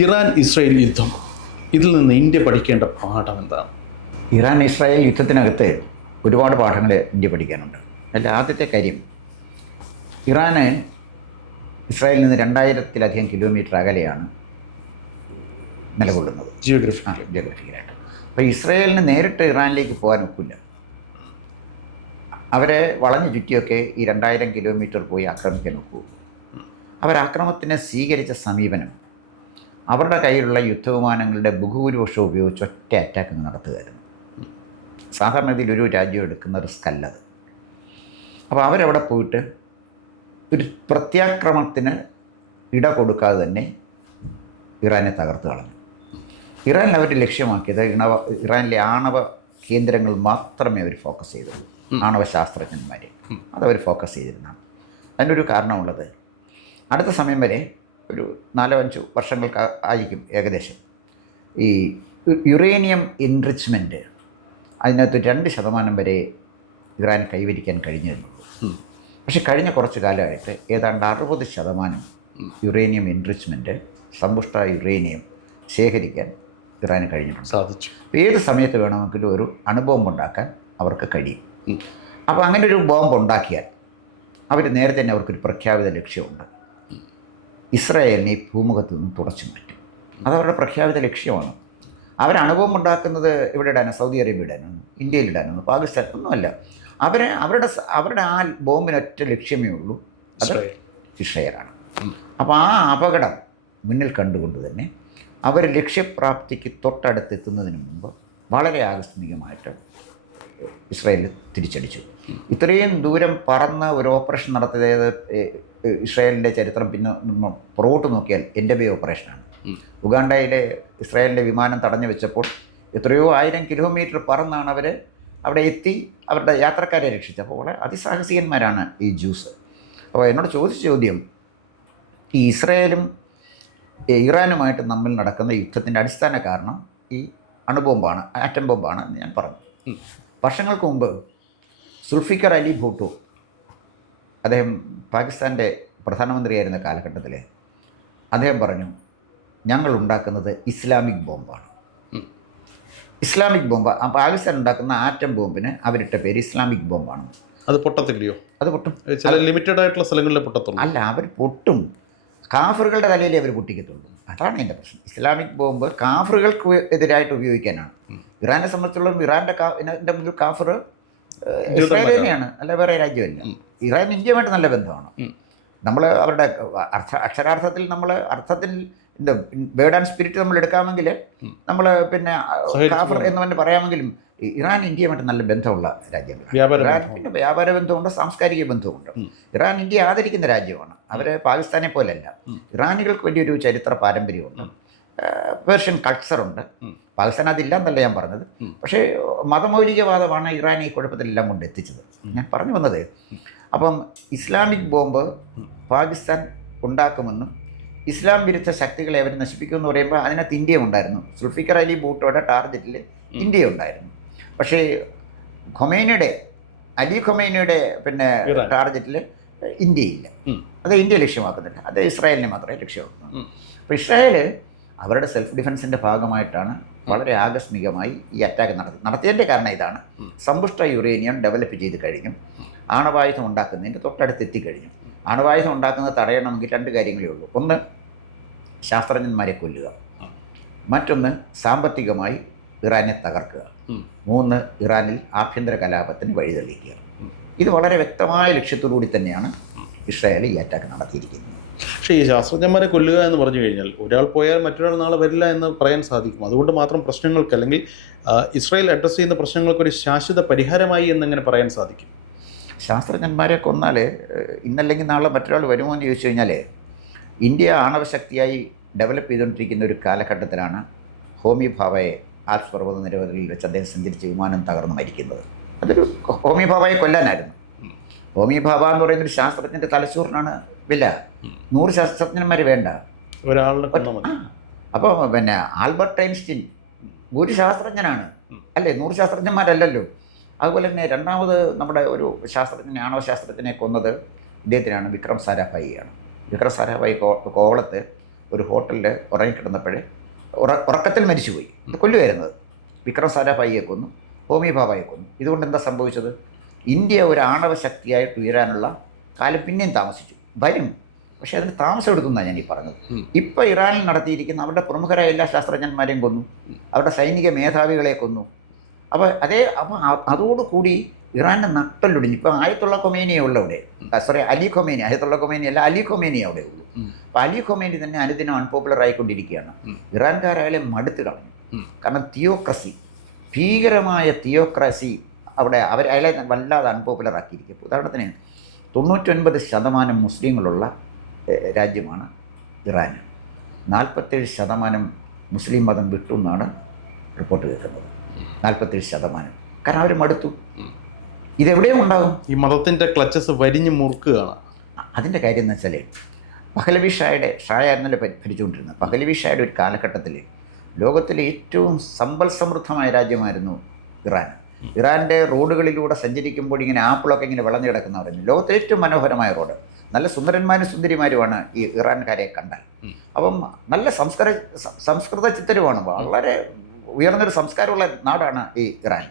Iran Israel യുദ്ധം, ഇതിൽ നിന്ന് ഇന്ത്യ പഠിക്കേണ്ട പാഠം എന്താണ്? ഇറാൻ ഇസ്രായേൽ യുദ്ധത്തിനകത്ത് ഒരുപാട് പാഠങ്ങൾ ഇന്ത്യ പഠിക്കാനുണ്ട്. അതിൽ ആദ്യത്തെ കാര്യം, ഇറാന് ഇസ്രായേലിൽ നിന്ന് 2000-ലധികം കിലോമീറ്റർ അകലെയാണ് നിലകൊള്ളുന്നത് ജിയോഗ്രഫിക്കലായിട്ട്. അപ്പോൾ ഇസ്രായേലിന് നേരിട്ട് ഇറാനിലേക്ക് പോകാൻ ഒക്കില്ല. അവരെ വളഞ്ഞു ചുറ്റിയൊക്കെ ഈ 2000 കിലോമീറ്റർ പോയി ആക്രമിക്കാൻ ഒക്കൂ. അവരാക്രമണത്തിന് സ്വീകരിച്ച സമീപനം അവരുടെ കയ്യിലുള്ള യുദ്ധവിമാനങ്ങളുടെ ബഹുഭൂരിപക്ഷം ഉപയോഗിച്ച് ഒറ്റ അറ്റാക്ക് നടത്തുകയായിരുന്നു. സാധാരണ ഇതിലൊരു രാജ്യം എടുക്കുന്ന റിസ്ക് അല്ലത്. അപ്പോൾ അവരവിടെ പോയിട്ട് ഒരു പ്രത്യാക്രമണത്തിന് ഇട കൊടുക്കാതെ തന്നെ ഇറാനെ തകർത്ത് കളഞ്ഞു. ഇറാനിൽ അവർ ലക്ഷ്യമാക്കിയത് ഇറാനിലെ ആണവ കേന്ദ്രങ്ങൾ മാത്രമേ അവർ ഫോക്കസ് ചെയ്തുള്ളൂ. ആണവ ശാസ്ത്രജ്ഞന്മാരെ അതവർ ഫോക്കസ് ചെയ്തിരുന്നതാണ്. അതിനൊരു കാരണമുള്ളത്, അടുത്ത സമയം വരെ ഒരു 4-5 വർഷങ്ങൾക്ക് ആയിരിക്കും ഏകദേശം ഈ യുറേനിയം എൻറിച്ച്മെൻറ്റ് അതിനകത്ത് 2% വരെ ഇറാൻ കൈവരിക്കാൻ കഴിഞ്ഞിരുന്നുള്ളൂ. പക്ഷേ കഴിഞ്ഞ കുറച്ച് കാലമായിട്ട് ഏതാണ്ട് 60% യുറേനിയം എൻറിച്ച്മെൻറ്റ്, സമ്പുഷ്ട യുറേനിയം ശേഖരിക്കാൻ ഇറാന് കഴിഞ്ഞിട്ടുണ്ട്, സാധിച്ചു. ഏത് സമയത്ത് വേണമെങ്കിലും ഒരു അണുബോംബ് ഉണ്ടാക്കാൻ അവർക്ക് കഴിയും. അപ്പോൾ അങ്ങനെ ഒരു ബോംബ് ഉണ്ടാക്കിയാൽ അവർ നേരത്തെ തന്നെ അവർക്കൊരു പ്രഖ്യാപിത ലക്ഷ്യമുണ്ട്, ഇസ്രായേലിനെ ഈ ഭൂമുഖത്ത് നിന്ന് തുടച്ചു മാറ്റും. അതവരുടെ പ്രഖ്യാപിത ലക്ഷ്യമാണ്. അവർ അണുബോംബ് ഉണ്ടാക്കുന്നത് ഇവിടെ ഇടാനോ, സൗദി അറേബ്യ ഇടാനോ, ഇന്ത്യയിൽ ഇടാനോ, പാകിസ്ഥാൻ ഒന്നുമല്ല. അവരുടെ ആ ബോംബിനൊറ്റ ലക്ഷ്യമേ ഉള്ളൂ, അത് ഇസ്രായേലാണ്. അപ്പോൾ ആ അപകടം മുന്നിൽ കണ്ടുകൊണ്ട് തന്നെ അവർ ലക്ഷ്യപ്രാപ്തിക്ക് തൊട്ടടുത്തെത്തുന്നതിന് മുമ്പ് വളരെ ആകസ്മികമായിട്ട് ഇസ്രായേൽ തിരിച്ചടിച്ചു. ഇത്രയും ദൂരം പറന്ന് ഒരു ഓപ്പറേഷൻ നടത്തിയത് ഇസ്രായേലിൻ്റെ ചരിത്രം പിന്നെ പുറകോട്ട് നോക്കിയാൽ എൻഡബേ ഓപ്പറേഷനാണ്. ഉഗാണ്ടയിലെ ഇസ്രായേലിൻ്റെ വിമാനം തടഞ്ഞു വെച്ചപ്പോൾ എത്രയോ 1000 കിലോമീറ്റർ പറന്നാണ് അവർ അവിടെ എത്തി അവരുടെ യാത്രക്കാരെ രക്ഷിച്ചത്. അപ്പോൾ വളരെ അതിസാഹസികന്മാരാണ് ഈ ജ്യൂസ്. അപ്പോൾ എന്നോട് ചോദിച്ച ചോദ്യം, ഈ ഇസ്രായേലും ഇറാനുമായിട്ട് തമ്മിൽ നടക്കുന്ന യുദ്ധത്തിൻ്റെ അടിസ്ഥാന കാരണം ഈ അണുബോംബാണ്, ആറ്റം ബോംബാണ് എന്ന് ഞാൻ പറഞ്ഞു. വർഷങ്ങൾക്ക് മുമ്പ് സുൽഫിക്കർ അലി ഭൂട്ടോ, അദ്ദേഹം പാകിസ്ഥാൻ്റെ പ്രധാനമന്ത്രിയായിരുന്ന കാലഘട്ടത്തിൽ അദ്ദേഹം പറഞ്ഞു, ഞങ്ങൾ ഉണ്ടാക്കുന്നത് ഇസ്ലാമിക് ബോംബാണ്. ഇസ്ലാമിക് ബോംബ്, പാകിസ്ഥാൻ ഉണ്ടാക്കുന്ന ആറ്റം ബോംബിന് അവരിട്ട പേര് ഇസ്ലാമിക് ബോംബാണ്. അത് പൊട്ടത്തില്ലയോ? അത് പൊട്ടും. ചില ലിമിറ്റഡ് ആയിട്ടുള്ള സ്ഥലങ്ങളിലെ പൊട്ടത്തുള്ളൂ. അല്ല, അവർ പൊട്ടും. കാഫറുകളുടെ തലയിലേ അവർ പൊട്ടിക്കത്തുള്ളൂ. അതാണ് എൻ്റെ പ്രശ്നം. ഇസ്ലാമിക് ബോംബ് കാഫറുകൾക്ക് എതിരായിട്ട് ഉപയോഗിക്കാനാണ്. ഇറാനെ സംബന്ധിച്ചുള്ള ഇറാൻ്റെ മുന്നിൽ കാഫർ ഇസ്രായേൽ തന്നെയാണ്, അല്ല വേറെ രാജ്യമല്ല. ഇറാൻ ഇന്ത്യയുമായിട്ട് നല്ല ബന്ധമാണ്. നമ്മൾ അവരുടെ അക്ഷരാർത്ഥത്തിൽ അർത്ഥത്തിൽ വേർഡ് ആൻഡ് സ്പിരിറ്റ് നമ്മൾ എടുക്കാമെങ്കിൽ നമ്മൾ പിന്നെ കാഫർ എന്ന് തന്നെ പറയാമെങ്കിലും ഇറാൻ ഇന്ത്യയുമായിട്ട് നല്ല ബന്ധമുള്ള രാജ്യമാണ്. ഇറാൻ പിന്നെ വ്യാപാര ബന്ധമുണ്ട്, സാംസ്കാരിക ബന്ധമുണ്ട്. ഇറാൻ ഇന്ത്യ ആദരിക്കുന്ന രാജ്യമാണ്. അവർ പാകിസ്ഥാനെ പോലെയല്ല. ഇറാനികൾക്ക് വലിയൊരു ചരിത്ര പാരമ്പര്യമുണ്ട്, പേർഷ്യൻ കൾച്ചറുണ്ട്. പാകിസ്ഥാൻ അതില്ല എന്നല്ല ഞാൻ പറഞ്ഞത്. പക്ഷേ മതമൗലികവാദമാണ് ഇറാനെ ഈ കുഴപ്പത്തിലെല്ലാം കൊണ്ട് എത്തിച്ചത്. ഞാൻ പറഞ്ഞു വന്നത്, അപ്പം ഇസ്ലാമിക് ബോംബ് പാകിസ്ഥാൻ ഉണ്ടാക്കുമെന്നും ഇസ്ലാം വിരുദ്ധ ശക്തികളെ അവർ നശിപ്പിക്കുമെന്ന് പറയുമ്പോൾ അതിനകത്ത് ഇന്ത്യ ഉണ്ടായിരുന്നു. സുൽഫിക്കർ അലി ഭൂട്ടോയുടെ ടാർഗറ്റിൽ ഇന്ത്യ ഉണ്ടായിരുന്നു. പക്ഷേ അലി ഖൊമൈനിയുടെ പിന്നെ ടാർഗറ്റിൽ ഇന്ത്യയില്ല. അത് ഇന്ത്യ ലക്ഷ്യമാക്കുന്നില്ല, അത് ഇസ്രായേലിനെ മാത്രമേ ലക്ഷ്യമാക്കുന്നു. അപ്പോൾ ഇസ്രായേൽ അവരുടെ സെൽഫ് ഡിഫെൻസിൻ്റെ ഭാഗമായിട്ടാണ് വളരെ ആകസ്മികമായി ഈ അറ്റാക്ക് നടത്തിയതിൻ്റെ കാരണം ഇതാണ്, സമ്പുഷ്ട യുറേനിയം ഡെവലപ്പ് ചെയ്ത് കഴിഞ്ഞു, ആണവായുധം ഉണ്ടാക്കുന്നതിൻ്റെ തൊട്ടടുത്ത് എത്തിക്കഴിഞ്ഞു. ആണവായുധം ഉണ്ടാക്കുന്നത് തടയണമെങ്കിൽ 2 കാര്യങ്ങളേ ഉള്ളൂ. ഒന്ന്, ശാസ്ത്രജ്ഞന്മാരെ കൊല്ലുക. മറ്റൊന്ന്, സാമ്പത്തികമായി ഇറാനെ തകർക്കുക. 3, ഇറാനിൽ ആഭ്യന്തര കലാപത്തിന് വഴിതെളിക്കുക. ഇത് വളരെ വ്യക്തമായ ലക്ഷ്യത്തോടുകൂടി തന്നെയാണ് ഇസ്രായേൽ ഈ അറ്റാക്ക് നടത്തിയിരിക്കുന്നത്. പക്ഷേ ഈ ശാസ്ത്രജ്ഞന്മാരെ കൊല്ലുക എന്ന് പറഞ്ഞു കഴിഞ്ഞാൽ ഒരാൾ പോയാൽ മറ്റൊരാൾ നാളെ വരില്ല എന്ന് പറയാൻ സാധിക്കും. അതുകൊണ്ട് മാത്രം പ്രശ്നങ്ങൾക്ക്, അല്ലെങ്കിൽ ഇസ്രായേൽ അഡ്രസ്സ് ചെയ്യുന്ന പ്രശ്നങ്ങൾക്കൊരു ശാശ്വത പരിഹാരമായി എന്നെങ്ങനെ പറയാൻ സാധിക്കും? ശാസ്ത്രജ്ഞന്മാരെ കൊന്നാൽ ഇന്നല്ലെങ്കിൽ നാളെ മറ്റൊരാൾ വരുമോ എന്ന് ചോദിച്ചു കഴിഞ്ഞാൽ, ഇന്ത്യ ആണവശക്തിയായി ഡെവലപ്പ് ചെയ്തുകൊണ്ടിരിക്കുന്ന ഒരു കാലഘട്ടത്തിലാണ് ഹോമി ഭാവയെ ആൽപ്സ് പർവ്വത നിരവധിയിൽ വെച്ച് അദ്ദേഹം സഞ്ചരിച്ച വിമാനം തകർന്ന് മരിക്കുന്നത്. അതൊരു ഹോമി ഭാവയെ കൊല്ലാനായിരുന്നു. ഹോമി ഭാവ എന്ന് പറയുന്നൊരു ശാസ്ത്രജ്ഞൻ്റെ തലച്ചോറിനാണ് വില. 100 ശാസ്ത്രജ്ഞന്മാർ വേണ്ട, ഒരാളുടെ. അപ്പോൾ പിന്നെ ആൽബർട്ട് ഐൻസ്റ്റീൻ ഒരു ശാസ്ത്രജ്ഞനാണ് അല്ലേ, 100 ശാസ്ത്രജ്ഞന്മാരല്ലല്ലോ. അതുപോലെ തന്നെ രണ്ടാമത് നമ്മുടെ ഒരു ശാസ്ത്രജ്ഞനെ, ആണവശാസ്ത്രജ്ഞനെ കൊന്നത് ഇദ്ദേഹത്തിനാണ്, വിക്രം സാരാഭായിയാണ്. വിക്രം സാരാഭായി കോവളത്ത് ഒരു ഹോട്ടലിൽ ഉറങ്ങിക്കിടന്നപ്പോഴേ ഉറക്കത്തിൽ മരിച്ചുപോയി. കൊല്ലുമായിരുന്നത്. വിക്രം സാരാഭായിയെ കൊന്നു, ഹോമി ഭാബായെ കൊന്നു. ഇതുകൊണ്ട് എന്താ സംഭവിച്ചത്? ഇന്ത്യ ഒരു ആണവ ശക്തിയായിട്ട് ഉയരാനുള്ള കാലം പിന്നെയും താമസിച്ചു. വരും, പക്ഷേ അതിന് താമസം എടുക്കുന്നതാണ് ഞാൻ ഈ പറഞ്ഞത്. ഇപ്പോൾ ഇറാനിൽ നടത്തിയിരിക്കുന്ന അവരുടെ പ്രമുഖരായ എല്ലാ ശാസ്ത്രജ്ഞന്മാരെയും കൊന്നു, അവരുടെ സൈനിക മേധാവികളെ കൊന്നു. അപ്പോൾ അതോടുകൂടി ഇറാൻ്റെ നട്ടലൊടിഞ്ഞു. ഇപ്പോൾ ആയത്തുള്ള ഖൊമേനിയെ ഉള്ള അവിടെ, അലി ഖൊമേനി, ആയത്തുള്ള ഖൊമേനി അല്ല, അലി ഖൊമേനി അവിടെ ഉള്ളൂ. അപ്പോൾ അലി ഖൊമേനി തന്നെ അനുദിനം അൺപോപ്പുലർ ആയിക്കൊണ്ടിരിക്കുകയാണ്. ഇറാൻകാരായാലെ മടുത്ത് കളഞ്ഞു. കാരണം തിയോക്രസി, ഭീകരമായ തിയോക്രസി അവിടെ അയാളെ വല്ലാതെ അൺപോപ്പുലർ ആക്കിയിരിക്കും. ഉദാഹരണത്തിന് 99% മുസ്ലിങ്ങളുള്ള രാജ്യമാണ് ഇറാൻ. 47% മുസ്ലിം മതം വിട്ടു എന്നാണ് റിപ്പോർട്ട് കേൾക്കുന്നത്. 47%. കാരണം അവർ മടുത്തു. ഇതെവിടെയും ഉണ്ടാകും. ഈ മതത്തിൻ്റെ ക്ലച്ചസ് വരിഞ്ഞ് മുറുക്കുകയാണ്. അതിൻ്റെ കാര്യം എന്ന് വെച്ചാൽ പഹ്ലവി ഷായായിരുന്നല്ലോ ഭരിച്ചുകൊണ്ടിരുന്നത്. പഹ്ലവി ഷായുടെ ഒരു കാലഘട്ടത്തിൽ ലോകത്തിലെ ഏറ്റവും സമ്പൽ സമൃദ്ധമായ രാജ്യമായിരുന്നു ഇറാൻ. ഇറാൻ്റെ റോഡുകളിലൂടെ സഞ്ചരിക്കുമ്പോൾ ഇങ്ങനെ ആപ്പിളൊക്കെ ഇങ്ങനെ വിളഞ്ഞു കിടക്കുന്നവരായിരുന്നു. ലോകത്തിലെ ഏറ്റവും മനോഹരമായ റോഡ്. നല്ല സുന്ദരന്മാരും സുന്ദരിമാരുമാണ് ഈ ഇറാൻകാരെ കണ്ടാൽ. അപ്പം നല്ല സംസ്കൃത ചിത്തരുമാണ്. വളരെ ഉയർന്നൊരു സംസ്കാരമുള്ള നാടാണ് ഈ ഇറാൻ.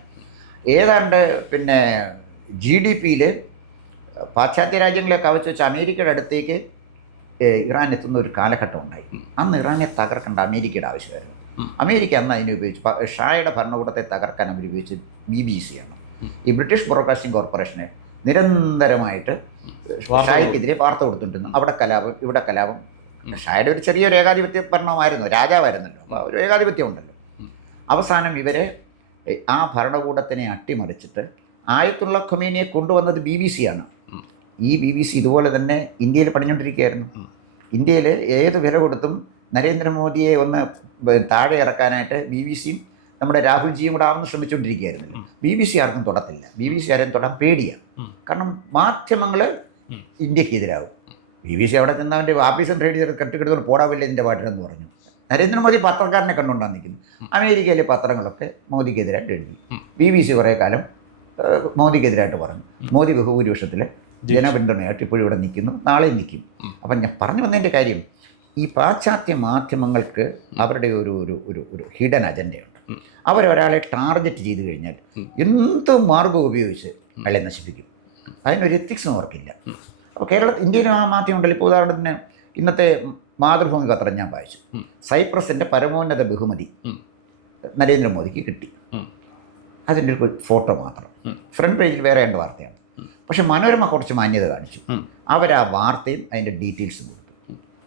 ഏതാണ്ട് പിന്നെ GDP-യിൽ പാശ്ചാത്യ രാജ്യങ്ങളെ കവച്ച് വെച്ച് അമേരിക്കയുടെ അടുത്തേക്ക് ഇറാൻ എത്തുന്ന ഒരു കാലഘട്ടം ഉണ്ടായി. അന്ന് ഇറാനെ തകർക്കേണ്ട അമേരിക്കയുടെ ആവശ്യമായിരുന്നു. അമേരിക്ക അന്ന് അതിനെ ഉപയോഗിച്ച് ഷായുടെ ഭരണകൂടത്തെ തകർക്കാൻ അവർ ഉപയോഗിച്ച് BBC ആണ്. ഈ ബ്രിട്ടീഷ് ബ്രോഡ്കാസ്റ്റിംഗ് കോർപ്പറേഷനെ നിരന്തരമായിട്ട് ഷായ്ക്കെതിരെ വാർത്ത കൊടുത്തിട്ടുണ്ടായിരുന്നു. അവിടെ കലാപം, ഇവിടെ കലാപം. ഷായുടെ ഒരു ചെറിയൊരു ഏകാധിപത്യ ഭരണമായിരുന്നു, രാജാവായിരുന്നല്ലോ. അപ്പോൾ ഒരു ഏകാധിപത്യം ഉണ്ടല്ലോ. അവസാനം ഇവരെ ആ ഭരണകൂടത്തിനെ അട്ടിമറിച്ചിട്ട് ആയത്തുള്ള ഖൊമേനിയെ കൊണ്ടുവന്നത് BBC ആണ്. ഈ BBC ഇതുപോലെ തന്നെ ഇന്ത്യയിൽ പണിഞ്ഞുകൊണ്ടിരിക്കുകയായിരുന്നു. ഇന്ത്യയിൽ ഏത് വില കൊടുത്തും നരേന്ദ്രമോദിയെ ഒന്ന് താഴെ ഇറക്കാനായിട്ട് BBC-യും നമ്മുടെ രാഹുൽജിയും കൂടെ ആവുന്ന ശ്രമിച്ചുകൊണ്ടിരിക്കുകയായിരുന്നല്ലോ. BBC ആർക്കും തൊടത്തില്ല. BBC ആരെയും തൊടാൻ പേടിയാണ്. കാരണം മാധ്യമങ്ങൾ ഇന്ത്യക്കെതിരാകും. BBC അവിടെ ചെന്ന് അവൻ്റെ ആഫീസും റെഡി ചെയ്ത് കെട്ടിക്കെടുത്തോട് പോടാവില്ല ഇതിൻ്റെ പാട്ടിലെന്ന് പറഞ്ഞു. നരേന്ദ്രമോദി പത്രക്കാരനെ കണ്ടുകൊണ്ടാണ് നിൽക്കുന്നു. അമേരിക്കയിലെ പത്രങ്ങളൊക്കെ മോദിക്കെതിരായിട്ട് എഴുതി. BBC കുറേ കാലം മോദിക്കെതിരായിട്ട് പറഞ്ഞു. മോദി ബഹുഭൂരിപക്ഷത്തിൽ ജനപിന്തുണയായിട്ട് ഇപ്പോഴും ഇവിടെ നിൽക്കുന്നു, നാളെയും നിൽക്കും. അപ്പം ഞാൻ പറഞ്ഞു വന്നതിൻ്റെ കാര്യം, ഈ പാശ്ചാത്യ മാധ്യമങ്ങൾക്ക് അവരുടെ ഒരു ഒരു ഒരു ഒരു ഹിഡൻ അജണ്ടയുണ്ട്. അവരൊരാളെ ടാർഗറ്റ് ചെയ്ത് കഴിഞ്ഞാൽ എന്ത് മാർഗം ഉപയോഗിച്ച് അയാളെ നശിപ്പിക്കും. അതിനൊരു എത്തിക്സും അവർക്കില്ല. അപ്പോൾ ഇന്ത്യയിലും ആ മാധ്യമം ഉണ്ടല്ലോ. ഇപ്പോൾ ഉദാഹരണത്തിന് ഇന്നത്തെ മാതൃഭൂമി പത്രം ഞാൻ വായിച്ചു. സൈപ്രസിൻ്റെ പരമോന്നത ബഹുമതി നരേന്ദ്രമോദിക്ക് കിട്ടി. അതിൻ്റെ ഒരു ഫോട്ടോ മാത്രം. ഫ്രണ്ട് പേജിൽ വേറെ രണ്ട് വാർത്തയാണ്. പക്ഷെ മനോരമ കുറച്ച് മാന്യത കാണിച്ചു. അവരാ വാർത്തയും അതിൻ്റെ ഡീറ്റെയിൽസും കൊടുത്തു.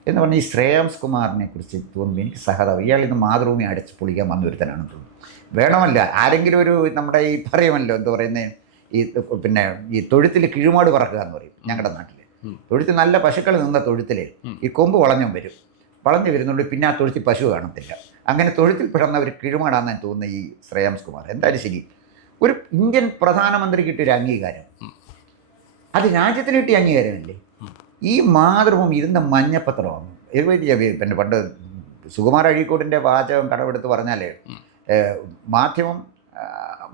എന്ന് പറഞ്ഞാൽ ഈ ശ്രേയാംസ് കുമാറിനെ കുറിച്ച് തോന്നുമ്പോൾ എനിക്ക് സഹതാപം. ഇയാൾ ഇന്ന് മാതൃഭൂമി അടച്ച് പൊളിക്കാൻ വന്നൊരുത്തനാണെന്ന് തോന്നുന്നു. വേണമല്ല, ആരെങ്കിലും ഒരു നമ്മുടെ ഈ പറയുമല്ലോ എന്താ പറയുന്നത്, ഈ തൊഴുത്തിൽ കിഴുമാട് പറക്കുക എന്ന് പറയും ഞങ്ങളുടെ നാട്ടിൽ. തൊഴുത്തിൽ നല്ല പശുക്കൾ നിന്ന തൊഴുത്തിൽ ഈ കൊമ്പ് വളഞ്ഞും വരും. വളഞ്ഞു വരുന്നുണ്ട്, പിന്നെ ആ തൊഴുത്തിൽ പശു കാണത്തില്ല. അങ്ങനെ തൊഴുത്തിൽ പിറന്ന ഒരു കിഴുമാടാണെന്ന് തോന്നുന്നത് ഈ ശ്രേയാംസ് കുമാർ. എന്തായാലും ശരി, ഒരു ഇന്ത്യൻ പ്രധാനമന്ത്രി കിട്ടിയൊരു അംഗീകാരം, അത് രാജ്യത്തിന് കിട്ടിയ അംഗീകാരമല്ലേ. ഈ മാതൃഭൂമി ഇരുന്ന മഞ്ഞപ്പത്രമാണ്. പിന്നെ പണ്ട് സുകുമാർ അഴീക്കോടിൻ്റെ വാചകം കടമെടുത്ത് പറഞ്ഞാൽ മാധ്യമം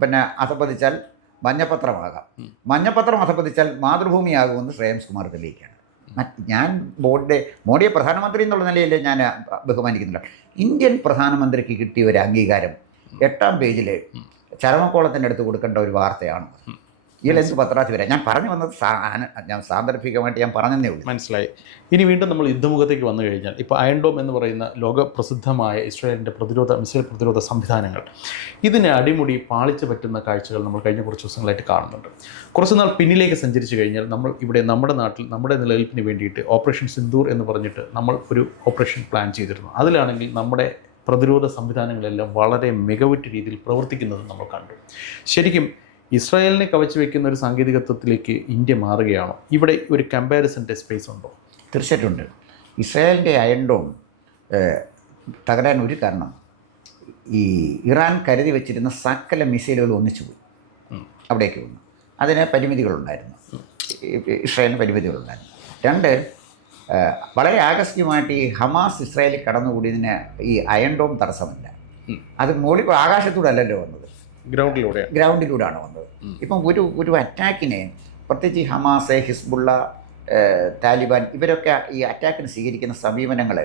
പിന്നെ അധപ്പതിച്ചാൽ മഞ്ഞപ്പത്രമാകാം, മഞ്ഞപ്പത്രം അധപ്പതിച്ചാൽ മാതൃഭൂമിയാകുമെന്ന് ശ്രേയാംസ് കുമാർ തെളിയിക്കുകയാണ്. ഞാൻ മോഡിയെ പ്രധാനമന്ത്രി എന്നുള്ള നിലയിൽ ഞാൻ ബഹുമാനിക്കുന്നില്ല. ഇന്ത്യൻ പ്രധാനമന്ത്രിക്ക് കിട്ടിയ ഒരു അംഗീകാരം 8-ാം പേജിൽ ചരമക്കോളത്തിൻ്റെ അടുത്ത് കൊടുക്കേണ്ട ഒരു വാർത്തയാണ്. എന്ത് പത്രാത്തി വരാം. ഞാൻ പറഞ്ഞു വന്നത് ഞാൻ സാന്ദർഭികമായിട്ട് ഞാൻ പറഞ്ഞതേ ഉള്ളൂ. മനസ്സിലായി. ഇനി വീണ്ടും നമ്മൾ യുദ്ധമുഖത്തേക്ക് വന്നു കഴിഞ്ഞാൽ ഇപ്പോൾ അയൺ ഡോം എന്ന് പറയുന്ന ലോകപ്രസിദ്ധമായ ഇസ്രായേലിൻ്റെ മിസൈൽ പ്രതിരോധ സംവിധാനങ്ങൾ, ഇതിനെ അടിമുടി പാളിച്ചു പറ്റുന്ന കാഴ്ചകൾ നമ്മൾ കഴിഞ്ഞ കുറച്ച് ദിവസങ്ങളായിട്ട് കാണുന്നുണ്ട്. കുറച്ച് നാൾ പിന്നിലേക്ക് സഞ്ചരിച്ച് കഴിഞ്ഞാൽ നമ്മൾ ഇവിടെ നമ്മുടെ നാട്ടിൽ നമ്മുടെ നിലനിൽപ്പിന് വേണ്ടിയിട്ട് ഓപ്പറേഷൻ സിന്ദൂർ എന്ന് പറഞ്ഞിട്ട് നമ്മൾ ഒരു ഓപ്പറേഷൻ പ്ലാൻ ചെയ്തിരുന്നു. അതിലാണെങ്കിൽ നമ്മുടെ പ്രതിരോധ സംവിധാനങ്ങളെല്ലാം വളരെ മികവുറ്റ രീതിയിൽ പ്രവർത്തിക്കുന്നത് നമ്മൾ കണ്ടു. ശരിക്കും ഇസ്രായേലിനെ കവച്ചു വയ്ക്കുന്ന ഒരു സാങ്കേതികത്വത്തിലേക്ക് ഇന്ത്യ മാറുകയാണോ? ഇവിടെ ഒരു കമ്പാരിസൻ്റെ സ്പേസ് ഉണ്ടോ? തീർച്ചയായിട്ടും ഉണ്ട്. ഇസ്രായേലിൻ്റെ അയൺ ഡോം തകരാൻ ഒരു കാരണം, ഈ ഇറാൻ കരുതി വെച്ചിരുന്ന സകല മിസൈലുകൾ ഒന്നിച്ചു പോയി അവിടേക്ക് വന്നു. അതിന് പരിമിതികളുണ്ടായിരുന്നു, ഇസ്രായേലിന് പരിമിതികളുണ്ടായിരുന്നു. 2, വളരെ ആകസ്മികമായിട്ട് ഈ ഹമാസ് ഇസ്രായേലിൽ കടന്നുകൂടിയതിന് ഈ അയൺ ഡോം തടസ്സമല്ല. അത് മുകളിൽ ആകാശത്തൂടെ അല്ലല്ലോ വന്നത്, ഗ്രൗണ്ടിലൂടെയാണ് വന്നത്. ഇപ്പം ഒരു അറ്റാക്കിനെ, പ്രത്യേകിച്ച് ഹമാസ്, ഹിസ്ബുള്ള, താലിബാൻ, ഇവരൊക്കെ ഈ അറ്റാക്കിന് സ്വീകരിക്കുന്ന സമീപനങ്ങൾ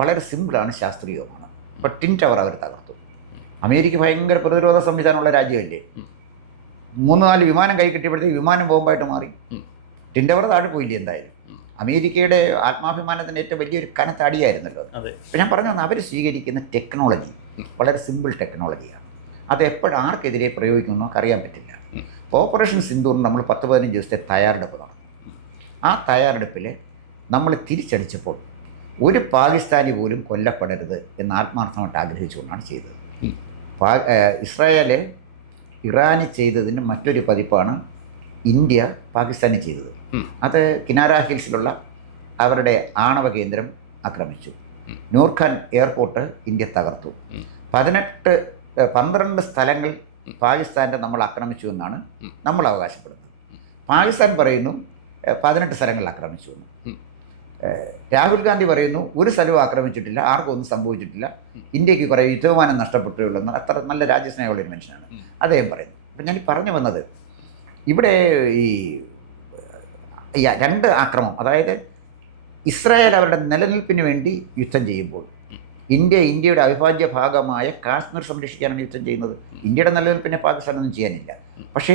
വളരെ സിമ്പിളാണ്, ശാസ്ത്രീയവുമാണ്. ഇപ്പോൾ ടിൻ ടവർ അവർ തകർത്തു. അമേരിക്ക ഭയങ്കര പ്രതിരോധ സംവിധാനമുള്ള രാജ്യമല്ലേ. 3-4 വിമാനം കൈ കിട്ടിയപ്പോഴത്തേക്ക് വിമാനം ബോംബായിട്ട് മാറി. ടിൻ ടവർ താഴെ പോയില്ലേ എന്തായാലും. അമേരിക്കയുടെ ആത്മാഭിമാനത്തിൻ്റെ ഏറ്റവും വലിയൊരു കനത്ത അടിയായിരുന്നല്ലോ. അപ്പോൾ ഞാൻ പറഞ്ഞു, അവർ സ്വീകരിക്കുന്ന ടെക്നോളജി വളരെ സിമ്പിൾ ടെക്നോളജിയാണ്. അത് ആർക്കെതിരെ പ്രയോഗിക്കുമെന്ന് നമുക്ക് അറിയാൻ പറ്റില്ല. ഓപ്പറേഷൻ സിന്ദൂറിന് നമ്മൾ 10-15 ദിവസത്തെ തയ്യാറെടുപ്പ് നടന്നു. ആ തയ്യാറെടുപ്പിൽ നമ്മൾ തിരിച്ചടിച്ചപ്പോൾ ഒരു പാകിസ്ഥാനി പോലും കൊല്ലപ്പെടരുത് എന്ന് ആത്മാർത്ഥമായിട്ട് ആഗ്രഹിച്ചുകൊണ്ടാണ് ചെയ്തത്. ഇസ്രായേൽ ഇറാന് ചെയ്തതിന് മറ്റൊരു പതിപ്പാണ് ഇന്ത്യ പാകിസ്ഥാന് ചെയ്തത്. അത് കിനാര ഹിൽസിലുള്ള അവരുടെ ആണവ കേന്ദ്രം ആക്രമിച്ചു. നൂർഖാൻ എയർപോർട്ട് ഇന്ത്യ തകർത്തു. 12 സ്ഥലങ്ങൾ പാകിസ്ഥാൻ്റെ നമ്മൾ ആക്രമിച്ചു എന്നാണ് നമ്മൾ അവകാശപ്പെടുന്നത്. പാകിസ്ഥാൻ പറയുന്നു 18 സ്ഥലങ്ങൾ ആക്രമിച്ചു എന്ന്. രാഹുൽ ഗാന്ധി പറയുന്നു ഒരു സ്ഥലവും ആക്രമിച്ചിട്ടില്ല, ആർക്കും ഒന്നും സംഭവിച്ചിട്ടില്ല, ഇന്ത്യക്ക് കുറേ യുദ്ധവിമാനം നഷ്ടപ്പെട്ടുള്ളൂ. അത്ര നല്ല രാജ്യസ്നേഹമുള്ളൊരു മനുഷ്യനാണ് അദ്ദേഹം പറയുന്നത്. അപ്പം ഞാൻ പറഞ്ഞു വന്നത്, ഇവിടെ ഈ 2 ആക്രമണം, അതായത് ഇസ്രായേൽ അവരുടെ നിലനിൽപ്പിന് വേണ്ടി യുദ്ധം ചെയ്യുമ്പോൾ ഇന്ത്യയുടെ അവിഭാജ്യ ഭാഗമായ കാശ്മീർ സംരക്ഷിക്കാനാണ് യുദ്ധം ചെയ്യുന്നത്. ഇന്ത്യയുടെ നിലനിൽപ്പിനെ പാകിസ്ഥാനൊന്നും ചെയ്യാനില്ല. പക്ഷേ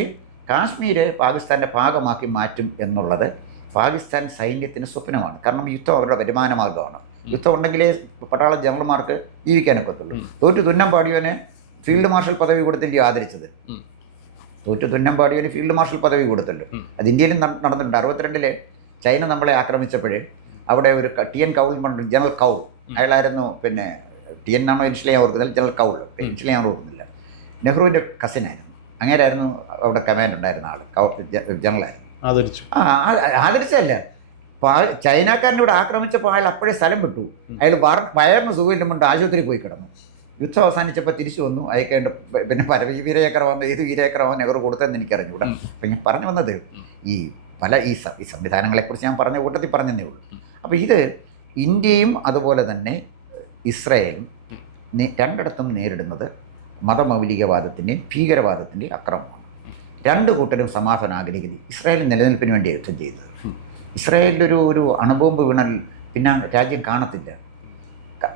കാശ്മീർ പാകിസ്ഥാൻ്റെ ഭാഗമാക്കി മാറ്റും എന്നുള്ളത് പാകിസ്ഥാൻ സൈന്യത്തിന് സ്വപ്നമാണ്. കാരണം യുദ്ധം അവരുടെ വരുമാന മാർഗ്ഗമാണ്. യുദ്ധം ഉണ്ടെങ്കിലേ പട്ടാള ജനറൽമാർക്ക് ജീവിക്കാനൊക്കത്തുള്ളൂ. തോറ്റു തുന്നമ്പാടിയോനെ ഫീൽഡ് മാർഷൽ പദവി കൊടുത്തില്ലയോ ആദരിച്ചത്? തോറ്റു തുന്നമ്പാടിയോന് ഫീൽഡ് മാർഷൽ പദവി കൊടുത്തല്ലോ. അത് ഇന്ത്യയിലും നടന്നിട്ടുണ്ട്. 62-ൽ ചൈന നമ്മളെ ആക്രമിച്ചപ്പോൾ അവിടെ ഒരു TN കൗൾ പറഞ്ഞു, ജനറൽ കൗൾ, അയാളായിരുന്നു, പിന്നെ TN എന്നാണോ ഇനിഷ്യലി ഞാൻ ഓർക്കുന്നില്ല, ജനറൽ കൗൾ ഇനിഷ്യലി ഞാൻ ഓർക്കുന്നില്ല, നെഹ്റുവിൻ്റെ കസിനായിരുന്നു. അങ്ങനെയായിരുന്നു അവിടെ കമാൻഡ് ഉണ്ടായിരുന്ന ആൾ, ജനറലായിരുന്നു. ആദരിച്ചല്ല, ചൈനക്കാരൻ്റെ ഇവിടെ ആക്രമിച്ചപ്പോൾ അയാൾ അപ്പോഴേ സ്ഥലം വിട്ടു. അയാൾ വയറിന് സുഖമില്ല കൊണ്ട് ആശുപത്രിയിൽ പോയി കിടന്നു. യുദ്ധം അവസാനിച്ചപ്പോൾ തിരിച്ചു വന്നു. അയക്കേണ്ട പിന്നെ വീരചക്രവാന്ന് ഏത് വീരചക്രവാൻ നെഹ്റു കൊടുത്തതെന്ന് എനിക്കറിഞ്ഞൂടാ. അപ്പം ഞാൻ പറഞ്ഞു വന്നത്, ഈ സംവിധാനങ്ങളെക്കുറിച്ച് ഞാൻ പറഞ്ഞ കൂട്ടത്തിൽ പറഞ്ഞതേ ഉള്ളൂ. അപ്പോൾ ഇത് ഇന്ത്യയും അതുപോലെ തന്നെ ഇസ്രായേലും രണ്ടിടത്തും നേരിടുന്നത് മതമൗലികവാദത്തിൻ്റെയും ഭീകരവാദത്തിൻ്റെയും അക്രമമാണ്. 2 കൂട്ടരും സമാധാനം ആഗ്രഹിക്കുന്നത്. ഇസ്രായേൽ നിലനിൽപ്പിന് വേണ്ടി യുദ്ധം ചെയ്തത്. ഇസ്രായേലിലൊരു അണുബോംബ് വീണാൽ പിന്നെ രാജ്യം കാണത്തില്ല,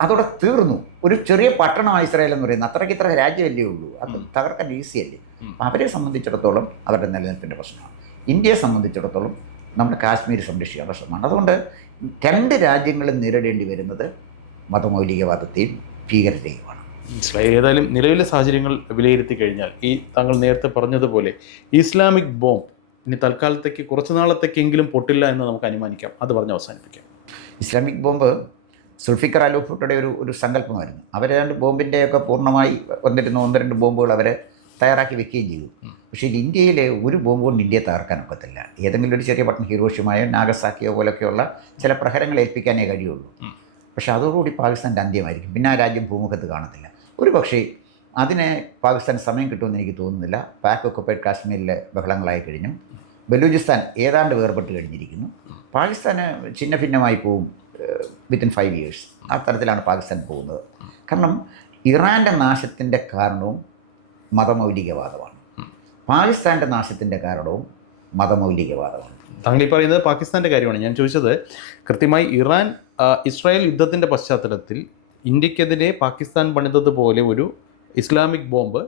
അതോടെ തീർന്നു. ഒരു ചെറിയ പട്ടണമാണ് ഇസ്രായേൽ എന്ന് പറയുന്നത്. ഇത്ര രാജ്യമല്ലേ ഉള്ളൂ, അത് തകർക്കാൻ ഈസിയല്ലേ. അപ്പം അവരെ സംബന്ധിച്ചിടത്തോളം അവരുടെ നിലനിൽപ്പിൻ്റെ പ്രശ്നമാണ്. ഇന്ത്യയെ സംബന്ധിച്ചിടത്തോളം നമ്മുടെ കാശ്മീർ സംരക്ഷിക്കേണ്ട പ്രശ്നമാണ്. അതുകൊണ്ട് 2 രാജ്യങ്ങളും നേരിടേണ്ടി വരുന്നത് മതമൗലികവാദത്തെയും ഭീകരതയുമാണ്. മനസ്സിലായി. ഏതായാലും നിലവിലെ സാഹചര്യങ്ങൾ വിലയിരുത്തി കഴിഞ്ഞാൽ ഈ താങ്കൾ നേരത്തെ പറഞ്ഞതുപോലെ ഇസ്ലാമിക് ബോംബ് ഇനി തൽക്കാലത്തേക്ക് കുറച്ച് നാളത്തേക്കെങ്കിലും പൊട്ടില്ല എന്ന് നമുക്ക് അനുമാനിക്കാം. അത് പറഞ്ഞ് അവസാനിപ്പിക്കാം. ഇസ്ലാമിക് ബോംബ് സുൽഫിക്കർ അലി ഭുട്ടോയുടെ ഒരു സങ്കല്പമായിരുന്നു. അവർ ബോംബിൻ്റെയൊക്കെ പൂർണ്ണമായി വന്നിരുന്ന 1-2 ബോംബുകൾ അവർ തയ്യാറാക്കി വെക്കുകയും ചെയ്തു. പക്ഷേ ഇന്ത്യയിൽ ഒരു ബോംബ് കൊണ്ട് ഇന്ത്യയെ തകർക്കാനൊക്കത്തില്ല. ഏതെങ്കിലും ഒരു ചെറിയ പട്ടണം, ഹിരോഷിമയോ നാഗസാക്കിയോ പോലൊക്കെയുള്ള ചില പ്രഹരങ്ങൾ ഏൽപ്പിക്കാനേ കഴിയുള്ളൂ. പക്ഷേ അതോടുകൂടി പാകിസ്ഥാൻ്റെ അന്ത്യമായിരിക്കും. പിന്നെ ആ രാജ്യം ഭൂമുഖത്ത് കാണത്തില്ല. ഒരു പക്ഷേ അതിന് പാകിസ്ഥാൻ സമയം കിട്ടുമെന്ന് എനിക്ക് തോന്നുന്നില്ല. പാക് ഒക്കുപ്പൈഡ് കാശ്മീരിലെ ബഹളങ്ങളായി കഴിഞ്ഞു. ബലൂചിസ്ഥാൻ ഏതാണ്ട് വേർപെട്ട് കഴിഞ്ഞിരിക്കുന്നു. പാകിസ്ഥാന് ഛിന്ന ഭിന്നമായി പോവും വിത്തിൻ 5 years. ആ തരത്തിലാണ് പാകിസ്ഥാൻ പോകുന്നത്. കാരണം ഇറാൻ്റെ നാശത്തിൻ്റെ കാരണവും മതമൗലികവാദമാണ്. പാകിസ്ഥാൻ്റെ നാശത്തിൻ്റെ കാരണവും മതമൗലികവാദമാണ്. താങ്കൾ ഈ പറയുന്നത് പാകിസ്ഥാൻ്റെ കാര്യമാണ്. ഞാൻ ചോദിച്ചത് കൃത്യമായി ഇസ്രായേൽ യുദ്ധത്തിൻ്റെ പശ്ചാത്തലത്തിൽ ഇന്ത്യക്കെതിരെ പാകിസ്ഥാൻ പണിതതുപോലെ ഒരു ഇസ്ലാമിക് ബോംബ്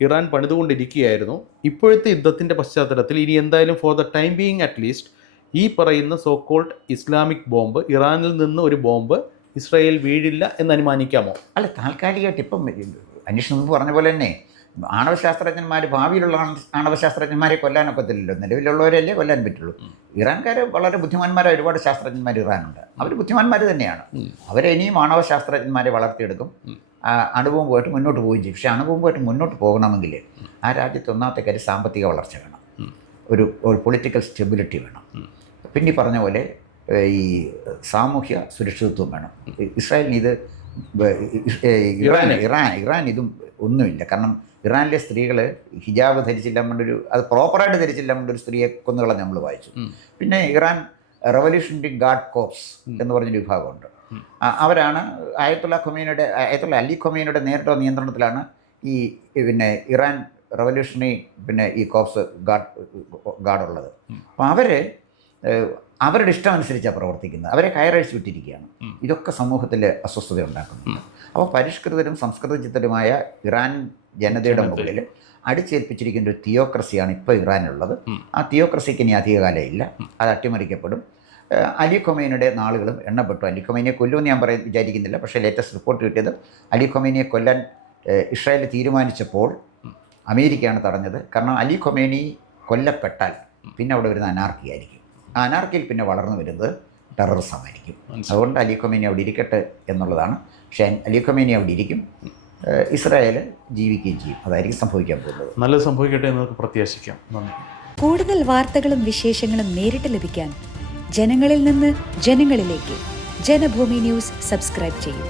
ഇറാൻ പണിതുകൊണ്ടിരിക്കുകയായിരുന്നു. ഇപ്പോഴത്തെ യുദ്ധത്തിൻ്റെ പശ്ചാത്തലത്തിൽ ഇനി എന്തായാലും for the time being at least ഈ പറയുന്ന സോ കോൾഡ് ഇസ്ലാമിക് ബോംബ്, ഇറാനിൽ നിന്ന് ഒരു ബോംബ് ഇസ്രായേൽ വീഴില്ല എന്ന് അനുമാനിക്കാമോ? അല്ല, താൽക്കാലികമായിട്ട് ഇപ്പം അന്വേഷണം മുമ്പ് പറഞ്ഞ പോലെ തന്നെ ആണവശാസ്ത്രജ്ഞന്മാർ, ഭാവിയിലുള്ള ആണവശാസ്ത്രജ്ഞന്മാരെ കൊല്ലാനൊക്കത്തില്ലല്ലോ. നിലവിലുള്ളവരല്ലേ കൊല്ലാൻ പറ്റുള്ളൂ. ഇറാൻകാർ വളരെ ബുദ്ധിമാന്മാരായ ഒരുപാട് ശാസ്ത്രജ്ഞന്മാർ ഇറാനുണ്ട്. അവർ ബുദ്ധിമാന്മാർ തന്നെയാണ്. അവരിനിയും ആണവശാസ്ത്രജ്ഞന്മാരെ വളർത്തിയെടുക്കും. അണുബോംബുമായിട്ട് മുന്നോട്ട് പോവുകയും ചെയ്യും. പക്ഷേ അണുബോംബുമായിട്ട് മുന്നോട്ട് പോകണമെങ്കിൽ ആ രാജ്യത്ത് ഒന്നാമത്തെ കാര്യം സാമ്പത്തിക വളർച്ച വേണം, ഒരു പൊളിറ്റിക്കൽ സ്റ്റെബിലിറ്റി വേണം. പിന്നെ ഈ പറഞ്ഞ പോലെ ഈ സാമൂഹ്യ സുരക്ഷിതത്വം വേണം. ഇസ്രായേലിന് ഇത് ഇറാൻ ഇതും ഒന്നുമില്ല. കാരണം ഇറാനിലെ സ്ത്രീകൾ ഹിജാബ് ധരിച്ചില്ല കൊണ്ടൊരു, അത് പ്രോപ്പറായിട്ട് ധരിച്ചില്ല കൊണ്ടൊരു സ്ത്രീയെ കൊന്നുകളെ നമ്മൾ വായിച്ചു. പിന്നെ ഇറാൻ റവല്യൂഷണറി ഗാർഡ് കോർപ്സ് എന്ന് പറഞ്ഞൊരു വിഭാഗമുണ്ട്. അവരാണ് അയത്തുള്ള അലി ഖൊമൈനിയുടെ നേരിട്ടുള്ള നിയന്ത്രണത്തിലാണ് ഈ ഇറാൻ റവല്യൂഷണറി ഈ കോർപ്സ് ഗാർഡ് ഉള്ളത്. അപ്പോൾ അവർ അവരുടെ ഇഷ്ടമനുസരിച്ചാണ് പ്രവർത്തിക്കുന്നത്. അവരെ കയറഴിച്ചു വിട്ടിരിക്കുകയാണ്. ഇതൊക്കെ സമൂഹത്തിൽ അസ്വസ്ഥത ഉണ്ടാക്കുന്നുണ്ട്. അപ്പോൾ പരിഷ്കൃതരും സംസ്കൃതചിത്തരുമായ ഇറാൻ ജനതയുടെ മുകളിൽ അടിച്ചേൽപ്പിച്ചിരിക്കുന്ന ഒരു തിയോക്രസിയാണ് ഇപ്പോൾ ഇറാനുള്ളത്. ആ തിയോക്രസിക്ക് ഇനി അധികകാലം ഇല്ല, അത് അട്ടിമറിക്കപ്പെടും. അലി ഖൊമൈനിയുടെ നാളുകളും എണ്ണപ്പെട്ടു. അലി ഖൊമൈനിയെ കൊല്ലുമെന്ന് ഞാൻ വിചാരിക്കുന്നില്ല. പക്ഷേ ലേറ്റസ്റ്റ് റിപ്പോർട്ട് കിട്ടിയത് അലി ഖൊമൈനിയെ കൊല്ലാൻ ഇസ്രായേൽ തീരുമാനിച്ചപ്പോൾ അമേരിക്കയാണ് തടഞ്ഞത്. കാരണം അലി ഖൊമൈനി കൊല്ലപ്പെട്ടാൽ പിന്നെ അവിടെ വരുന്ന അനാർക്കി ആയിരിക്കും. ആ അനാർക്കിയിൽ പിന്നെ വളർന്നു വരുന്നത് ടെററിസമായിരിക്കും. അതുകൊണ്ട് അലി ഖൊമൈനി അവിടെ ഇരിക്കട്ടെ എന്നുള്ളതാണ്. പക്ഷേ അലി ഖൊമൈനി അവിടെ ഇരിക്കും, ഇസ്രായേൽ ജീവിക്കുകയും ചെയ്യും. അതായിരിക്കും സംഭവിക്കാൻ പോകുന്നത്. നല്ലത് സംഭവിക്കട്ടെ എന്ന് നമുക്ക് പ്രത്യാശിക്കാം. നന്ദി. കൂടുതൽ വാർത്തകളും വിശേഷങ്ങളും നേരിട്ട് ലഭിക്കാൻ ജനങ്ങളിൽ നിന്ന് ജനങ്ങളിലേക്ക് ജനഭൂമി ന്യൂസ് സബ്സ്ക്രൈബ് ചെയ്യൂ.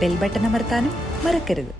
ബെൽ ബട്ടൺ അമർത്താനും മറക്കരുത്.